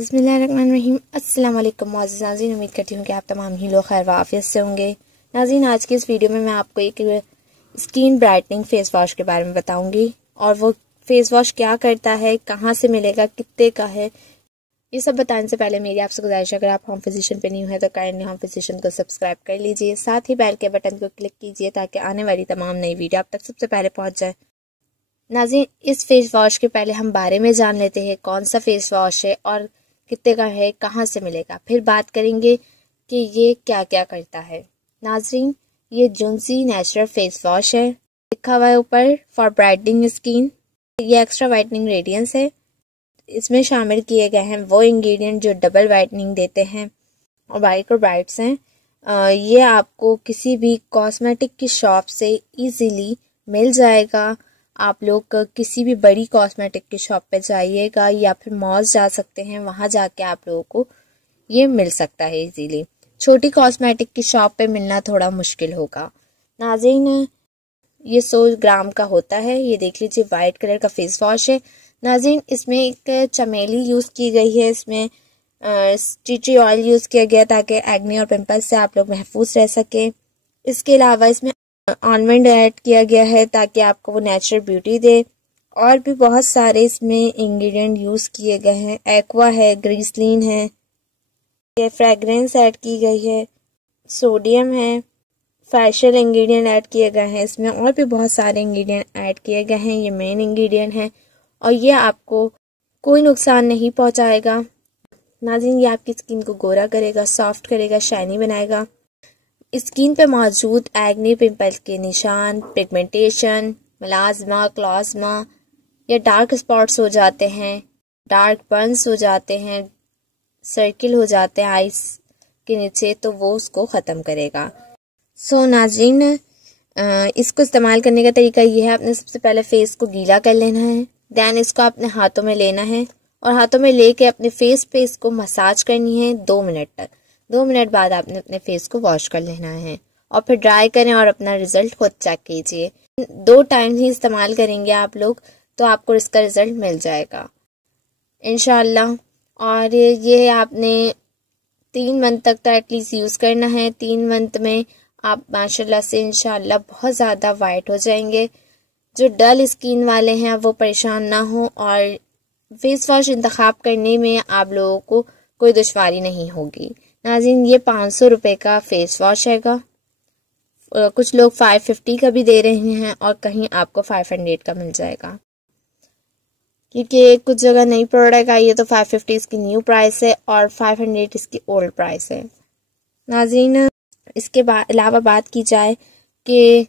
बिस्मिल्लाहिर्रहमानिर्रहीम। अस्सलाम वालेकुम मुअज़्ज़िज़ नाज़रीन, उम्मीद करती हूँ कि आप तमाम ही लोग खैर वाफ़ियत से होंगे। नाज़रीन, आज की इस वीडियो में मैं आपको एक स्किन ब्राइटनिंग फेस वॉश के बारे में बताऊंगी और वो फेस वॉश क्या करता है, कहाँ से मिलेगा, कितने का है, ये सब बताने से पहले मेरी आपसे गुजारिश है, अगर आप होम फिजिशियन पे न्यू है तो काइंडली होम फिजिशियन को सब्सक्राइब कर लीजिए, साथ ही बेल के बटन को क्लिक कीजिए ताकि आने वाली तमाम नई वीडियो आप तक सबसे पहले पहुँच जाए। नाज़रीन, इस फेस वॉश के पहले हम बारे में जान लेते हैं कौन सा फेस वॉश है और कितने का है, कहाँ से मिलेगा, फिर बात करेंगे कि ये क्या क्या करता है। नाज़रीन, ये जुन्सी नेचुरल फेस वॉश है, लिखा हुआ है ऊपर फॉर ब्राइटनिंग स्किन। ये एक्स्ट्रा वाइटनिंग रेडियंस है। इसमें शामिल किए गए हैं वो इंग्रेडिएंट जो डबल वाइटनिंग देते हैं और माइक्रो ब्राइट्स हैं। ये आपको किसी भी कॉस्मेटिक की शॉप से इजीली मिल जाएगा। आप लोग किसी भी बड़ी कॉस्मेटिक की शॉप पे जाइएगा या फिर मॉल्स जा सकते हैं, वहाँ जाके आप लोगों को ये मिल सकता है इजीली। छोटी कॉस्मेटिक की शॉप पे मिलना थोड़ा मुश्किल होगा। नाज़रीन, ये 100 ग्राम का होता है। ये देख लीजिए, वाइट कलर का फेस वॉश है। नाज़रीन, इसमें एक चमेली यूज़ की गई है, इसमें टी ट्री ऑयल यूज़ किया गया ताकि एक्ने और पिंपल्स से आप लोग महफूज रह सके। इसके अलावा इसमें ऑलमंड ऐड किया गया है ताकि आपको वो नेचुरल ब्यूटी दे। और भी बहुत सारे इसमें इंग्रेडिएंट यूज़ किए गए हैं। एक्वा है, ग्रीसलीन है, ये फ्रेगरेंस ऐड की गई है, सोडियम है, फेशियल इंग्रेडिएंट ऐड किए गए हैं। इसमें और भी बहुत सारे इंग्रेडिएंट ऐड किए गए हैं। ये मेन इंग्रेडिएंट है और ये आपको कोई नुकसान नहीं पहुंचाएगा। नाज़रीन, ये आपकी स्किन को गोरा करेगा, सॉफ्ट करेगा, शाइनी बनाएगा। स्किन पे मौजूद एक्ने, पिंपल के निशान, पिगमेंटेशन, मेलास्मा, क्लास्मा या डार्क स्पॉट्स हो जाते हैं, डार्क बर्न्स हो जाते हैं, सर्किल हो जाते हैं आइस के नीचे, तो वो उसको ख़त्म करेगा। नाज़रीन, इसको इस्तेमाल करने का तरीका ये है, आपने सबसे पहले फेस को गीला कर लेना है, दैन इसको अपने हाथों में लेना है और हाथों में लेके अपने फेस पे इसको मसाज करनी है 2 मिनट तक। 2 मिनट बाद आपने अपने फेस को वॉश कर लेना है और फिर ड्राई करें और अपना रिजल्ट खुद चेक कीजिए। 2 टाइम ही इस्तेमाल करेंगे आप लोग तो आपको इसका रिजल्ट मिल जाएगा इंशाल्लाह। और ये आपने 3 मंथ तक तो एटलीस्ट यूज़ करना है। 3 मंथ में आप माशाल्लाह से इंशाल्लाह बहुत ज़्यादा वाइट हो जाएंगे। जो डल स्किन वाले हैं वो परेशान ना हो और फेस वॉश इंतखाब करने में आप लोगों को कोई दुश्वारी नहीं होगी। नाज़रीन, ये 500 रुपये का फेस वॉश हैगा। कुछ लोग 550 का भी दे रहे हैं और कहीं आपको 500 का मिल जाएगा, क्योंकि कुछ जगह नई प्रोडक्ट आई है तो 550 इसकी न्यू प्राइस है और 500 इसकी ओल्ड प्राइस है। नाज़रीन, इसके अलावा बात की जाए कि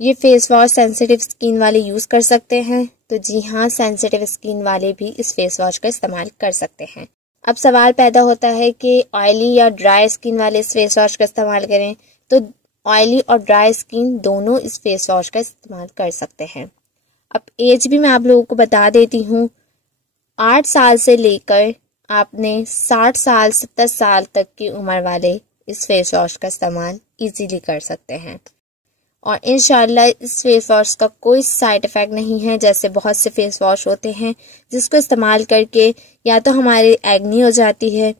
ये फेस वॉश सेंसिटिव स्किन वाले यूज़ कर सकते हैं, तो जी हाँ, सेंसिटिव स्किन वाले भी इस फेस वॉश का इस्तेमाल कर सकते हैं। अब सवाल पैदा होता है कि ऑयली या ड्राई स्किन वाले इस फेस वॉश का इस्तेमाल करें, तो ऑयली और ड्राई स्किन दोनों इस फेस वॉश का इस्तेमाल कर सकते हैं। अब एज भी मैं आप लोगों को बता देती हूँ, 8 साल से लेकर आपने 60 साल 70 साल तक की उम्र वाले इस फेस वॉश का इस्तेमाल इजीली कर सकते हैं और इंशाल्लाह इस फेस वॉश का कोई साइड इफ़ेक्ट नहीं है। जैसे बहुत से फेस वॉश होते हैं जिसको इस्तेमाल करके या तो हमारे एक्ने हो जाती है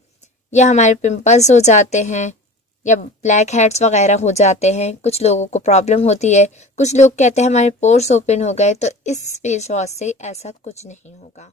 या हमारे पिंपल्स हो जाते हैं या ब्लैक हेड्स वगैरह हो जाते हैं। कुछ लोगों को प्रॉब्लम होती है, कुछ लोग कहते हैं हमारे पोर्स ओपन हो गए, तो इस फेस वॉश से ऐसा कुछ नहीं होगा।